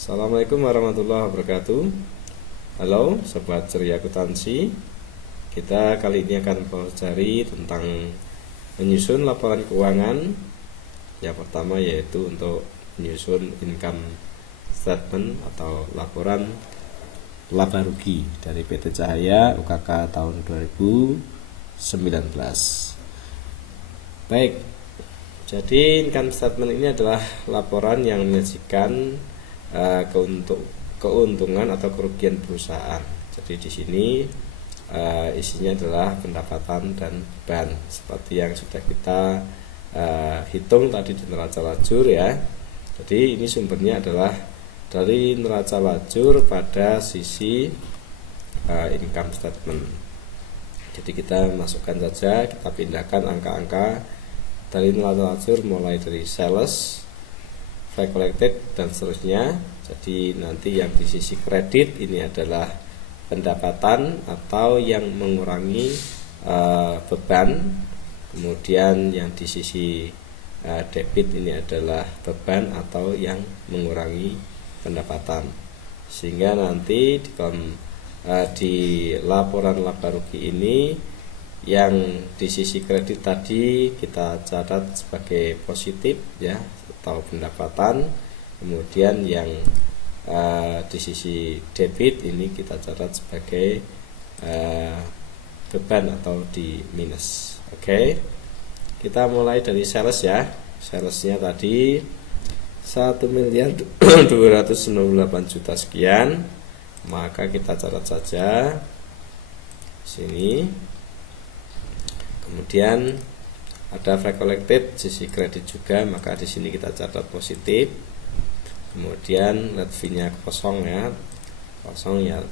Assalamualaikum warahmatullahi wabarakatuh. Halo Sobat Ceria Akuntansi. Kita kali ini akan mempelajari tentang menyusun laporan keuangan. Yang pertama yaitu untuk menyusun income statement atau laporan laba rugi dari PT Cahaya UKK tahun 2019. Baik, jadi income statement ini adalah laporan yang menyajikan keuntungan atau kerugian perusahaan. Jadi di sini isinya adalah pendapatan dan beban seperti yang sudah kita hitung tadi di neraca lajur ya. Jadi ini sumbernya adalah dari neraca lajur pada sisi income statement. Jadi kita masukkan saja, kita pindahkan angka-angka dari neraca lajur mulai dari sales, free collected dan seterusnya. Jadi nanti yang di sisi kredit ini adalah pendapatan atau yang mengurangi beban. Kemudian yang di sisi debit ini adalah beban atau yang mengurangi pendapatan. Sehingga nanti di laporan laba rugi ini yang di sisi kredit tadi kita catat sebagai positif ya, atau pendapatan. Kemudian yang di sisi debit ini kita catat sebagai beban atau di minus. Oke. Kita mulai dari sales ya. Salesnya tadi 1.298 juta sekian. Maka kita catat saja sini. Kemudian ada free collected sisi kredit juga, maka di sini kita catat positif. Kemudian net fee-nya kosong ya, kosong ya,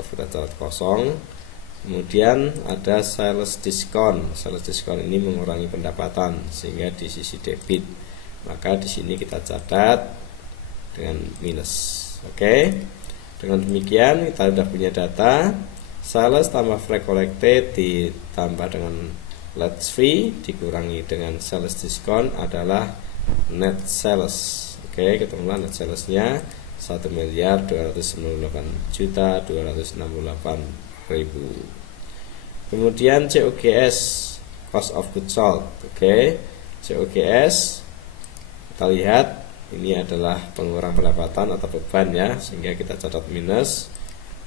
kita catat kosong. Kemudian ada sales discount. Sales discount ini mengurangi pendapatan sehingga di sisi debit, maka di sini kita catat dengan minus. Oke. Dengan demikian kita sudah punya data sales tambah free collected ditambah dengan let fee dikurangi dengan sales discount adalah net sales. Oke, ketemulah net salesnya 1.298.268.000. Kemudian COGS, cost of goods sold. Oke, COGS kita lihat ini adalah pengurang pendapatan atau beban ya, sehingga kita catat minus.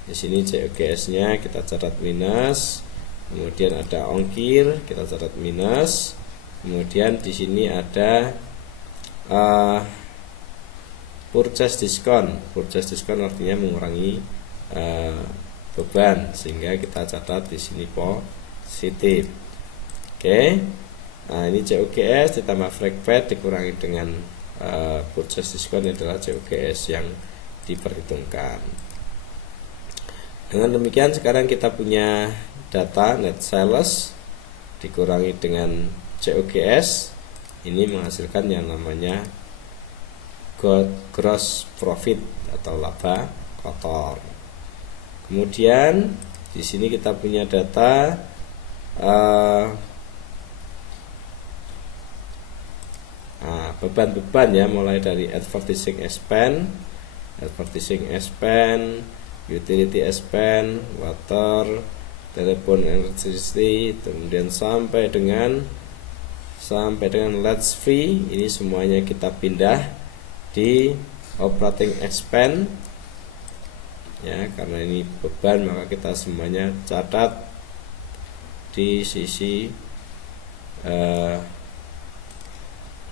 Di sini COGS-nya kita catat minus. Kemudian ada ongkir, kita catat minus. Kemudian di sini ada purchase discount. Purchase discount artinya mengurangi beban, sehingga kita catat di sini positif. Oke. Nah, ini COGS ditambah freight paid dikurangi dengan purchase discount adalah COGS yang diperhitungkan. Dengan demikian sekarang kita punya data net sales dikurangi dengan COGS, ini menghasilkan yang namanya gross profit atau laba kotor. Kemudian di sini kita punya data beban-beban ya, mulai dari advertising expense, utility expense, water, telepon, electricity, kemudian sampai dengan let's fee. Ini semuanya kita pindah di operating expense ya, karena ini beban maka kita semuanya catat di sisi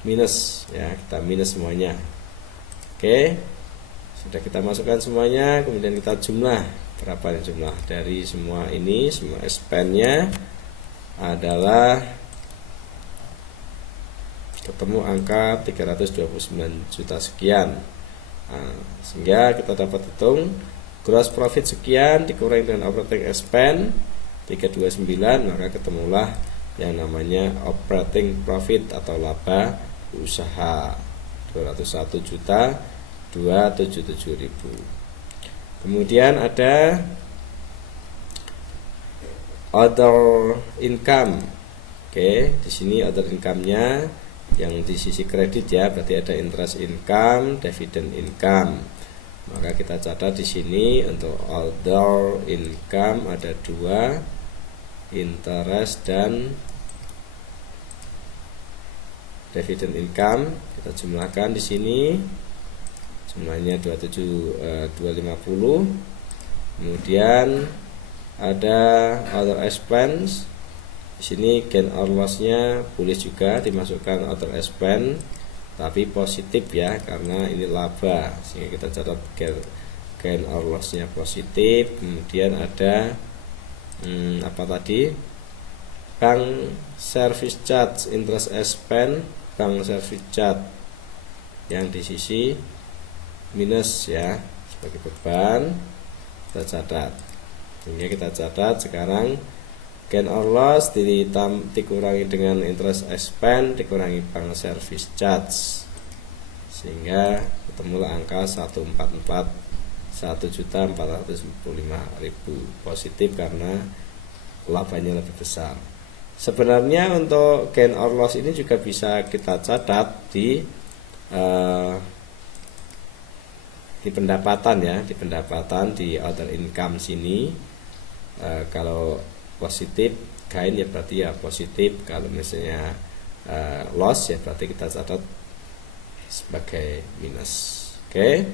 minus ya, kita minus semuanya. Oke, sudah kita masukkan semuanya, kemudian kita jumlah berapa yang jumlah dari semua ini, semua expense-nya adalah ketemu angka 329 juta sekian. Nah, sehingga kita dapat hitung gross profit sekian dikurangi dengan operating expense 329, maka ketemulah yang namanya operating profit atau laba usaha 201.277.000. Kemudian ada other income. Oke, di sini other income-nya yang di sisi kredit ya, berarti ada interest income, dividend income. Maka kita catat di sini untuk other income ada 2, interest dan dividend income. Kita jumlahkan di sini. Jumlahnya 250. Kemudian ada other expense. Di sini gain or loss-nya boleh juga dimasukkan other expense, tapi positif ya, karena ini laba, sehingga kita catat gain or loss-nya positif. Kemudian ada apa tadi? Bank service charge, interest expense, bank service charge yang di sisi minus ya, sebagai beban kita catat. Sehingga kita catat sekarang gain or loss dikurangi dengan interest expense dikurangi bank service charge, sehingga ketemulah angka 1.455.000 positif karena labanya lebih besar. Sebenarnya untuk gain or loss ini juga bisa kita catat di pendapatan ya, di pendapatan di other income sini. Kalau positif gain ya berarti ya positif, kalau misalnya loss ya berarti kita catat sebagai minus. Oke.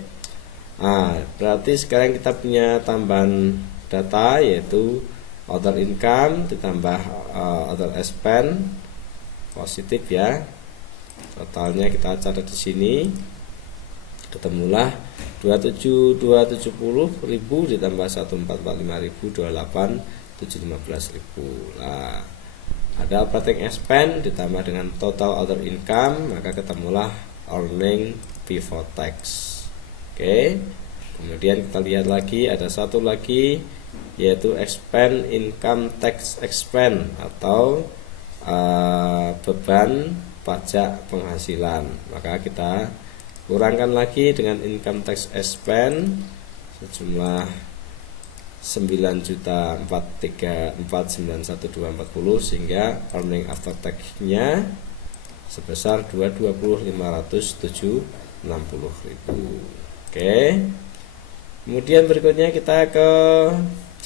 Berarti sekarang kita punya tambahan data yaitu other income ditambah other expense positif ya. Totalnya kita catat di sini. Ketemulah 27.000 ditambah 1.445.000 28.715.000. Nah, ada operating expense ditambah dengan total other income, maka ketemulah earning before tax. Oke. Kemudian kita lihat lagi ada satu lagi yaitu expense income tax expense atau beban pajak penghasilan. Maka kita kurangkan lagi dengan income tax expense sejumlah 9.439.140 sehingga earning after tax-nya sebesar 220.560.000. Oke. Kemudian berikutnya kita ke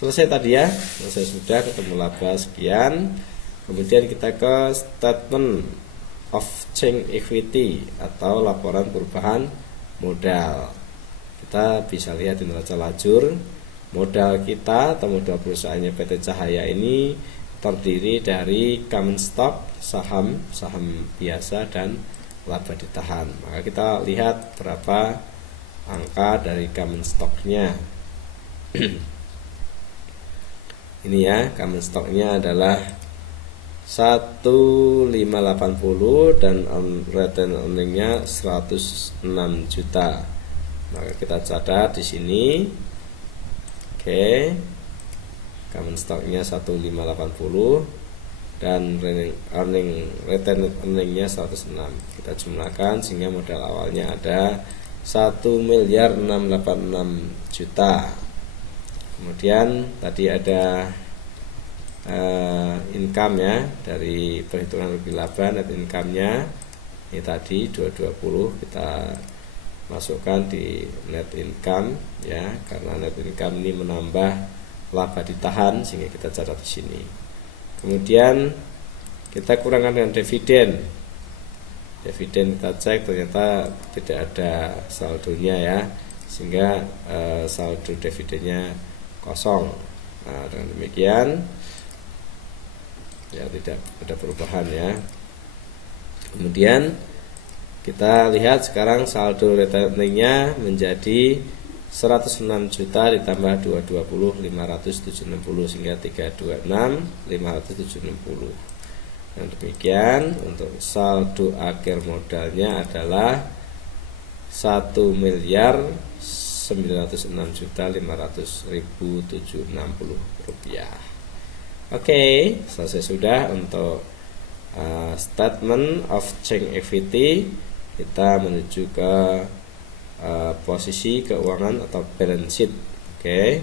selesai tadi ya. Selesai sudah, ketemu laba sekian. Kemudian kita ke statement of change equity atau laporan perubahan modal. Kita bisa lihat di neraca lajur modal kita atau modal perusahaannya PT Cahaya ini terdiri dari common stock, saham biasa dan laba ditahan. Maka kita lihat berapa angka dari common stocknya. Ini ya, common stocknya adalah 1.580 dan return earningnya 106 juta. Maka kita catat di sini. Oke. Common stocknya 1.580 dan return earningnya 106. Kita jumlahkan sehingga modal awalnya ada 1.686 juta. Kemudian tadi ada income ya, dari perhitungan rugi laba net income-nya ini tadi 220 kita masukkan di net income ya, karena net income ini menambah laba ditahan sehingga kita catat di sini. Kemudian kita kurangkan dengan dividen. Dividen kita cek ternyata tidak ada saldonya ya, sehingga saldo dividennya kosong. Nah, dengan demikian ya tidak ada perubahan ya. Kemudian kita lihat sekarang saldo returningnya menjadi 106 juta ditambah 220 560 sehingga 326 570. Dan demikian untuk saldo akhir modalnya adalah 1.906.500.760 rupiah. Oke, selesai sudah untuk statement of change equity. Kita menuju ke posisi keuangan atau balance sheet. Oke,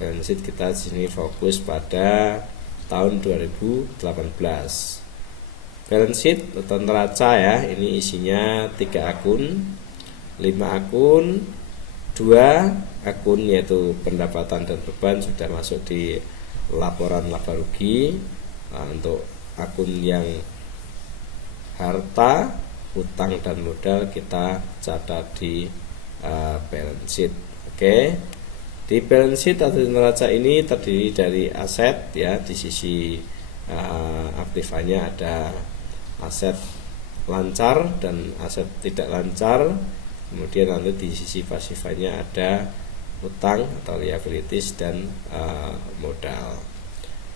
balance sheet kita sini fokus pada tahun 2018. Balance sheet atau neraca ya, ini isinya 3 akun, 5 akun, dua akun, yaitu pendapatan dan beban, sudah masuk di laporan laba rugi. Nah, untuk akun yang harta, utang dan modal kita catat di balance sheet. Oke. Di balance sheet atau neraca ini terdiri dari aset ya, di sisi aktifanya ada aset lancar dan aset tidak lancar. Kemudian nanti di sisi pasifnya ada utang atau liabilities dan modal.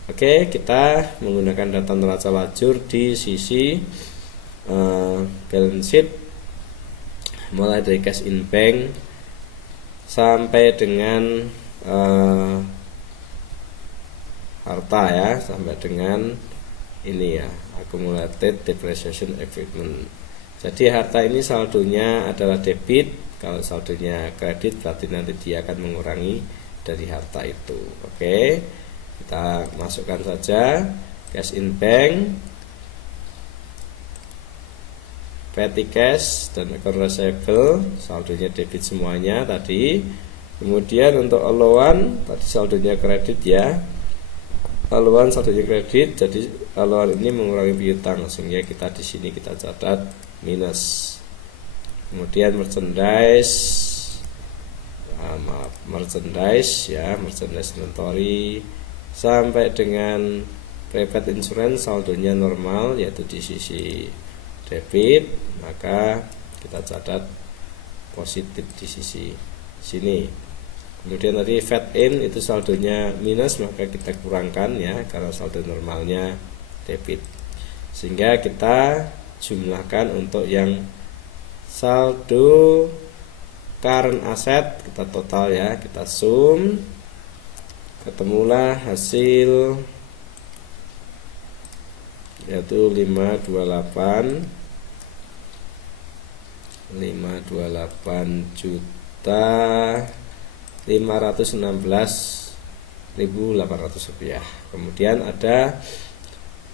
Oke, kita menggunakan data neraca lajur di sisi balance sheet, mulai dari cash in bank sampai dengan harta ya, sampai dengan ini ya, accumulated depreciation equipment. Jadi harta ini saldonya adalah debit. Kalau saldonya kredit berarti nanti dia akan mengurangi dari harta itu. Oke, kita masukkan saja cash in bank, petty cash dan account receivable, saldonya debit semuanya tadi. Kemudian untuk allowance tadi saldonya kredit ya, allowance saldonya kredit, jadi allowance ini mengurangi piutang sehingga kita di sini kita catat minus. Kemudian merchandise ya, merchandise inventory sampai dengan prepaid insurance saldonya normal, yaitu di sisi debit, maka kita catat positif di sisi sini. Kemudian tadi VAT in itu saldonya minus, maka kita kurangkan ya, karena saldo normalnya debit. Sehingga kita jumlahkan untuk yang saldo current asset, kita total ya, kita sum, ketemulah hasil yaitu 528.516.800 rupiah. Kemudian ada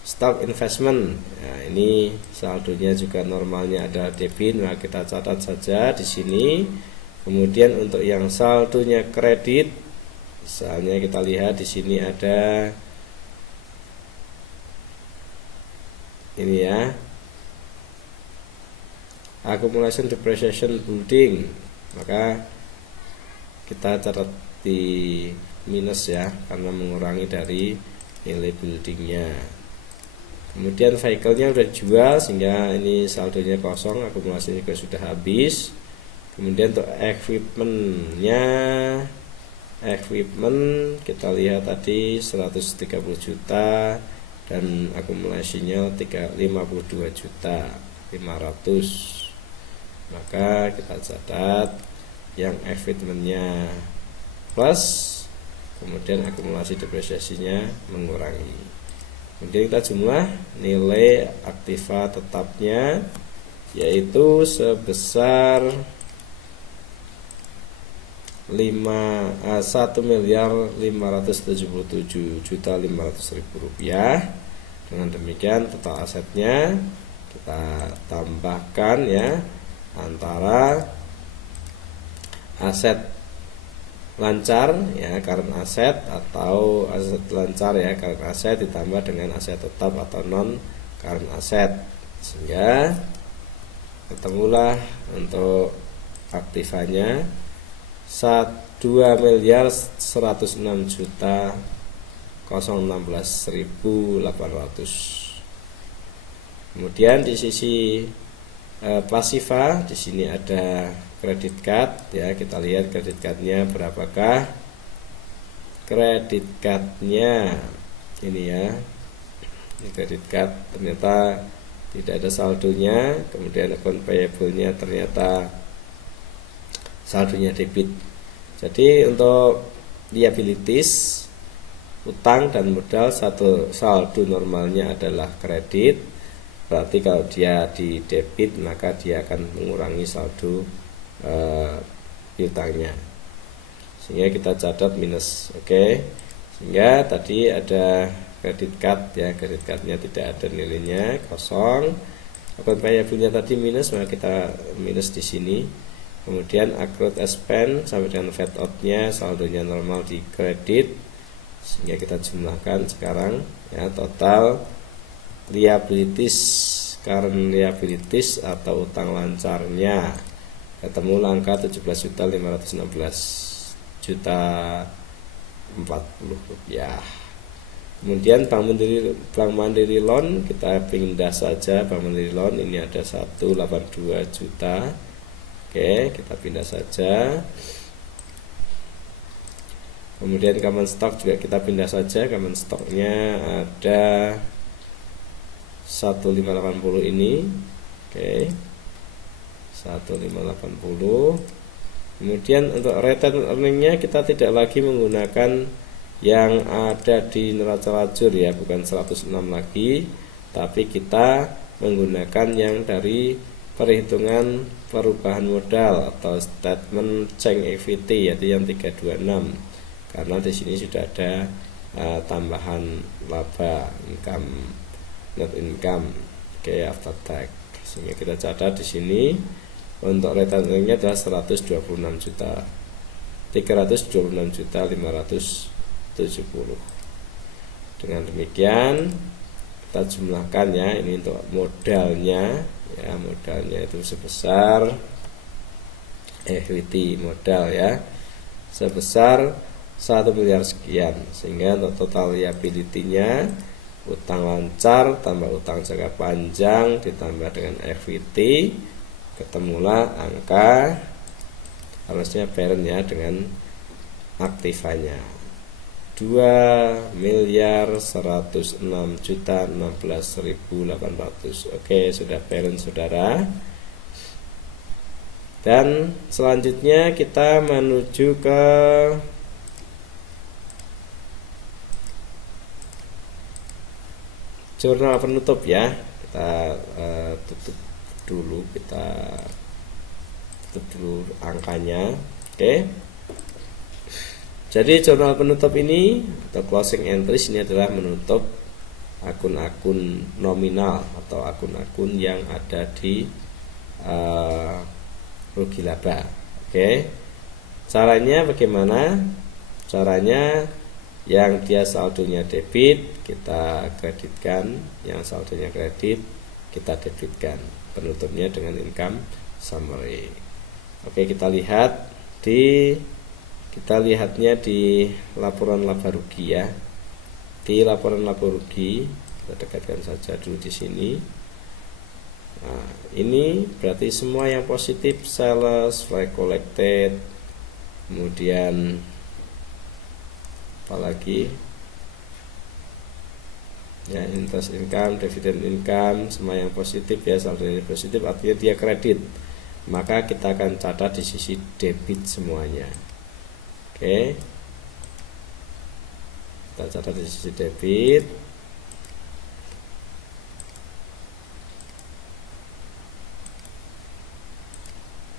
stock investment. Nah, ini saldonya juga normalnya ada debit, nah kita catat saja di sini. Kemudian untuk yang saldonya kredit, misalnya kita lihat di sini ada ini ya, accumulation depreciation building, maka kita catat di minus ya, karena mengurangi dari nilai buildingnya. Kemudian vehicle-nya udah jual sehingga ini saldonya kosong, akumulasinya juga sudah habis. Kemudian untuk equipment kita lihat tadi 130 juta dan akumulasinya 52.500.000. Maka kita catat yang equipment-nya plus, kemudian akumulasi depresiasinya mengurangi. Kemudian kita jumlah nilai aktiva tetapnya, yaitu sebesar 1.577.500.000 rupiah. Dengan demikian total asetnya kita tambahkan ya, antara aset lancar ya, current asset, atau aset lancar ya, current asset, ditambah dengan aset tetap atau non current asset, sehingga ketemulah untuk aktivanya 2.116.016.800. Kemudian di sisi pasifa, di sini ada kredit card ya, kita lihat kredit cardnya berapakah. Kredit cardnya ini ya, ini kredit card ternyata tidak ada saldonya. Kemudian account payable-nya ternyata saldonya debit. Jadi untuk liabilities, utang dan modal, satu saldo normalnya adalah kredit. Berarti kalau dia di debit maka dia akan mengurangi saldo piutangnya, sehingga kita catat minus. Oke. Sehingga tadi ada kredit card ya, kredit cardnya tidak ada nilainya, kosong. Account payable-nya tadi minus, maka kita minus di sini. Kemudian accrued expense sampai dengan fade out-nya saldonya normal di kredit, sehingga kita jumlahkan sekarang ya total liabilities, current liabilities atau utang lancarnya ketemu angka 17.516.40 rupiah. Kemudian Bank Mandiri Loan kita pindah saja. Bank Mandiri Loan ini ada 182 juta. Oke, kita pindah saja. Kemudian common stock juga kita pindah saja. Common stocknya ada 1580 ini. Oke, 1580. Kemudian untuk return earningnya kita tidak lagi menggunakan yang ada di neraca lajur ya, bukan 106 lagi, tapi kita menggunakan yang dari perhitungan perubahan modal atau statement change equity, yaitu yang 326, karena di sini sudah ada tambahan laba net income after tax, sehingga kita catat di sini untuk return earningnya adalah 326.570. Dengan demikian kita jumlahkan ya, ini untuk modalnya ya, modalnya itu sebesar equity modal ya sebesar 1 miliar sekian, sehingga untuk total liability-nya utang lancar tambah utang jangka panjang ditambah dengan equity, ketemulah angka harusnya parent ya dengan aktivanya 2.106.016.800. Oke, sudah parent saudara. Dan selanjutnya kita menuju ke jurnal penutup ya. Kita tutup dulu angkanya. Oke. Jadi jurnal penutup ini atau closing entries ini adalah menutup akun-akun nominal atau akun-akun yang ada di rugi laba. Oke. Caranya bagaimana? Caranya yang dia saldonya debit kita kreditkan, yang saldonya kredit kita debitkan. Penutupnya dengan income summary. Oke, kita lihatnya di laporan laba rugi ya. Di laporan laba rugi kita dekatkan saja dulu di sini. Nah, ini berarti semua yang positif, sales, flag collected, kemudian apalagi ya, interest income, dividend income, semua yang positif ya, saldo yang positif artinya dia kredit. Maka kita akan catat di sisi debit semuanya. Oke, kita catat di sisi debit.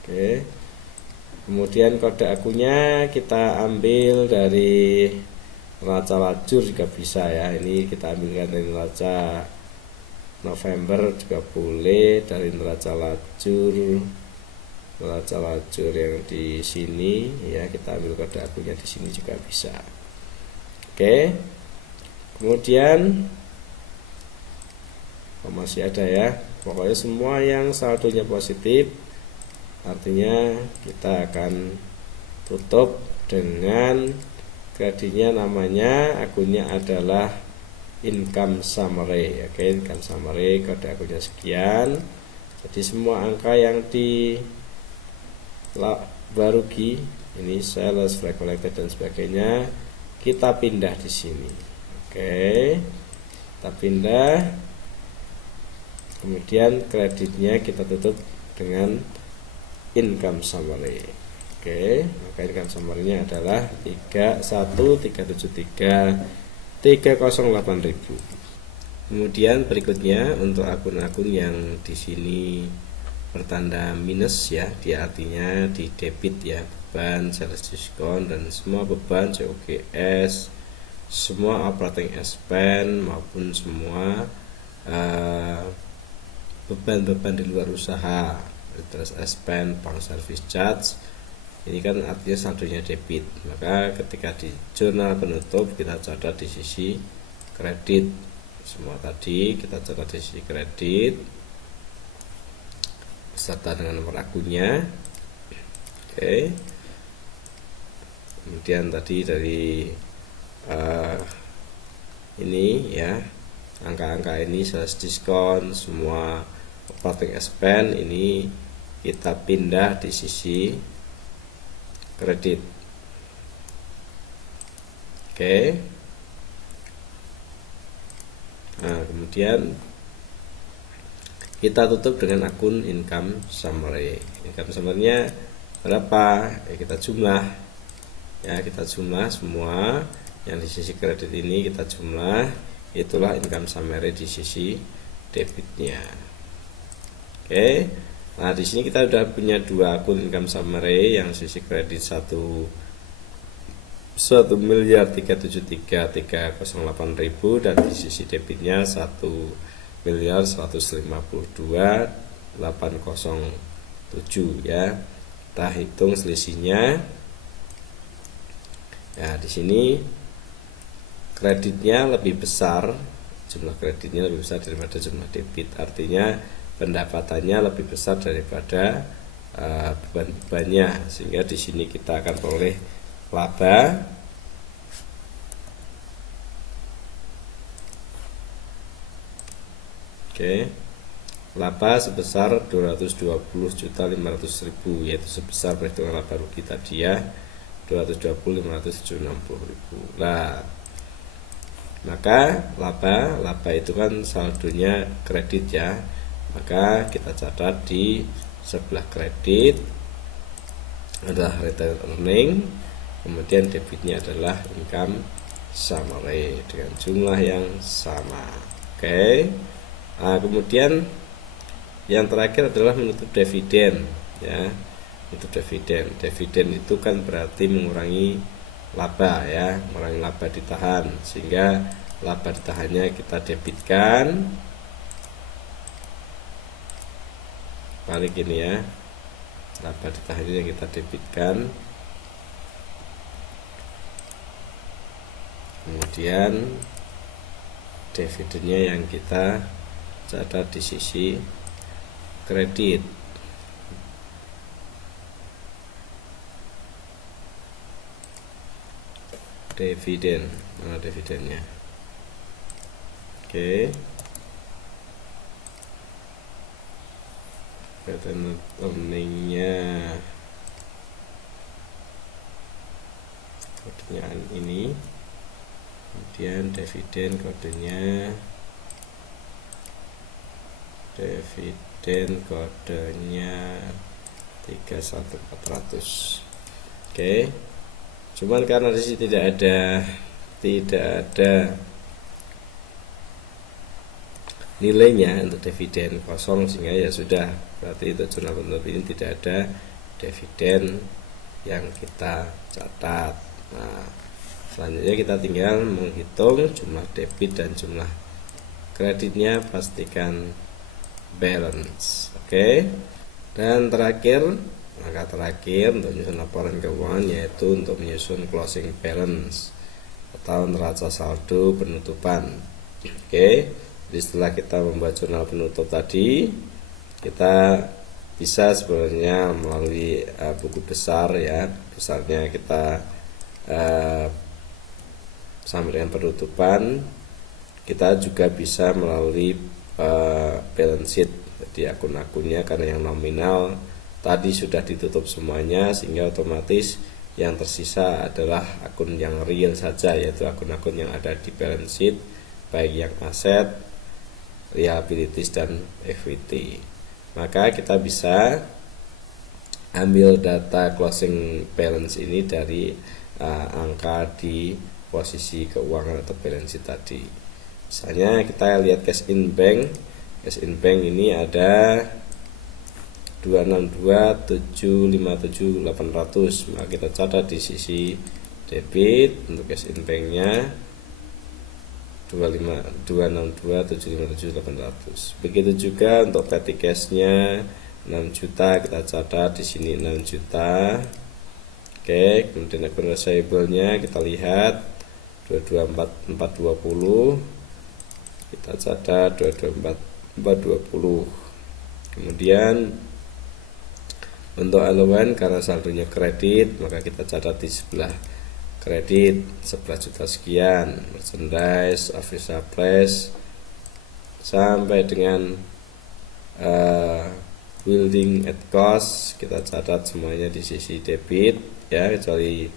Oke, kemudian kode akunnya kita ambil dari neraca lajur juga bisa ya. Ini kita ambilkan dari neraca November juga boleh, dari neraca lajur yang di sini ya, kita ambil kode akunnya di sini juga bisa. Oke, kemudian masih ada ya, pokoknya semua yang saldonya positif artinya kita akan tutup dengan kreditnya, namanya akunnya adalah income summary. Oke, income summary, kode akunnya sekian. Jadi semua angka yang di barugi ini sales, flag collected dan sebagainya kita pindah di sini. Oke, kita pindah, kemudian kreditnya kita tutup dengan income summary. Oke, maka income summary-nya adalah 31.373.308.000. Kemudian berikutnya untuk akun-akun yang di sini bertanda minus ya, dia artinya di debit ya, beban, sales diskon dan semua beban COGS, semua operating expense maupun semua beban-beban di luar usaha interest expense, bank service charge, ini kan artinya saldonya debit. Maka ketika di jurnal penutup kita catat di sisi kredit. Semua tadi kita catat di sisi kredit beserta dengan nomor akunnya. Oke. Kemudian tadi dari ini ya, angka-angka ini sales diskon, semua operating expense ini kita pindah di sisi kredit. Oke. Nah, kemudian kita tutup dengan akun income summary. Income summary-nya berapa? Ya, kita jumlah. Ya, kita jumlah semua yang di sisi kredit ini, kita jumlah, itulah income summary di sisi debitnya. Oke. Nah, di sini kita sudah punya dua akun income summary, yang sisi kredit 1.373.308.000 dan di sisi debitnya 1.152.807 ya. Kita hitung selisihnya. Ya, di sini kreditnya lebih besar, jumlah kreditnya lebih besar daripada jumlah debit. Artinya pendapatannya lebih besar daripada beban-bebannya, sehingga di sini kita akan peroleh laba laba sebesar 220.500.000, yaitu sebesar perhitungan laba rugi tadi ya, 220.570.000. Nah, maka laba itu kan saldonya kredit ya, maka kita catat di sebelah kredit adalah retained earning, kemudian debitnya adalah income summary dengan jumlah yang sama. Oke. Nah, kemudian yang terakhir adalah menutup dividen ya. Itu dividen itu kan berarti mengurangi laba ya, mengurangi laba ditahan, sehingga laba ditahannya kita debitkan. Balik ini ya, laba ditahannya yang kita debitkan, kemudian dividennya yang kita catat di sisi kredit. Dividen, mana dividennya? Oke. Retained earning-nya kodenya ini, kemudian dividen kodenya 31400. Oke. Cuman karena di sini tidak ada nilainya untuk dividen kosong, sehingga ya sudah, berarti itu jurnal penutup ini tidak ada dividen yang kita catat. Nah, selanjutnya kita tinggal menghitung jumlah debit dan jumlah kreditnya, pastikan balance. Oke. Dan terakhir, langkah terakhir untuk menyusun laporan keuangan yaitu untuk menyusun closing balance atau neraca saldo penutupan. Oke. Jadi setelah kita membuat jurnal penutup tadi, kita bisa sebenarnya melalui buku besar ya, besarnya kita sampai dengan penutupan. Kita juga bisa melalui balance sheet, jadi akun-akunnya, karena yang nominal tadi sudah ditutup semuanya, sehingga otomatis yang tersisa adalah akun yang real saja, yaitu akun-akun yang ada di balance sheet, baik yang aset, liabilities dan equity. Maka kita bisa ambil data closing balance ini dari angka di posisi keuangan atau balance sheet tadi. Misalnya kita lihat cash in bank. Cash in bank ini ada 262.757.800. Maka kita catat di sisi debit untuk cash in banknya 262.757.800. Begitu juga untuk petty cash-nya 6 juta, kita catat di sini 6 juta. Oke, kemudian akun receivable-nya kita lihat 224420, kita catat 224420. Kemudian untuk allowance karena saldonya kredit, maka kita catat di sebelah kredit 11 juta sekian. Merchandise, official price sampai dengan building at cost kita catat semuanya di sisi debit ya, kecuali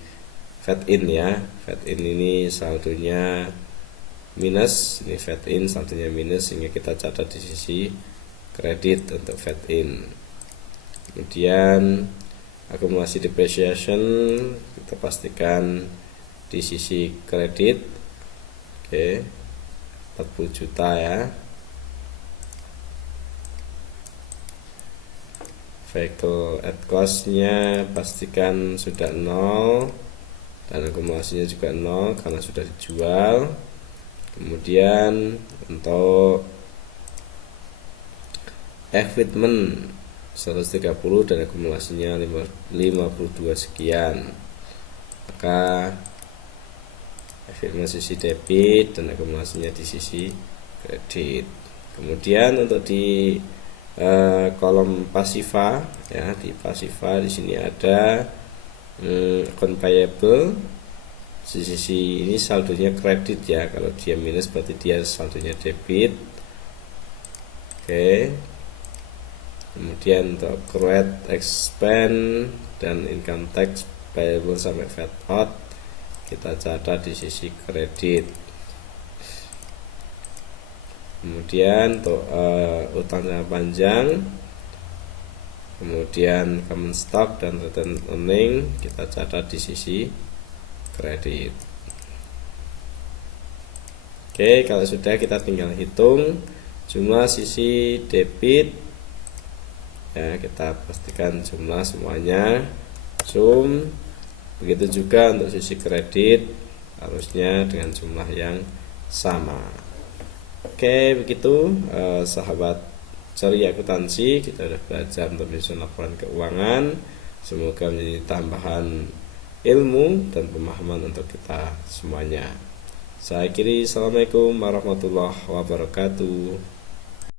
fat in ya. Fat in ini saldonya minus, ini fat in saldonya minus, sehingga kita catat di sisi kredit untuk fat in. Kemudian akumulasi depreciation kita pastikan di sisi kredit. Oke, 40 juta ya. Vehicle at cost-nya pastikan sudah 0 dan akumulasinya juga 0 karena sudah dijual. Kemudian untuk equipment 130 dan akumulasinya 52 sekian, maka equipment sisi debit dan akumulasinya di sisi kredit. Kemudian untuk di kolom pasiva ya, di pasiva di sini ada account payable. Di sisi ini saldonya kredit ya, kalau dia minus berarti dia saldonya debit. Oke. Kemudian untuk accrued expense dan income tax payable sampai VAT out kita catat di sisi kredit. Kemudian untuk utang jangka panjang, kemudian common stock dan return earning kita catat di sisi kredit. Oke, kalau sudah kita tinggal hitung jumlah sisi debit ya, kita pastikan jumlah semuanya sum. Begitu juga untuk sisi kredit harusnya dengan jumlah yang sama. Oke, begitu sahabat Ceria Akuntansi, kita sudah belajar untuk menyusun laporan keuangan. Semoga menjadi tambahan ilmu dan pemahaman untuk kita semuanya. Saya akhiri, assalamualaikum warahmatullahi wabarakatuh.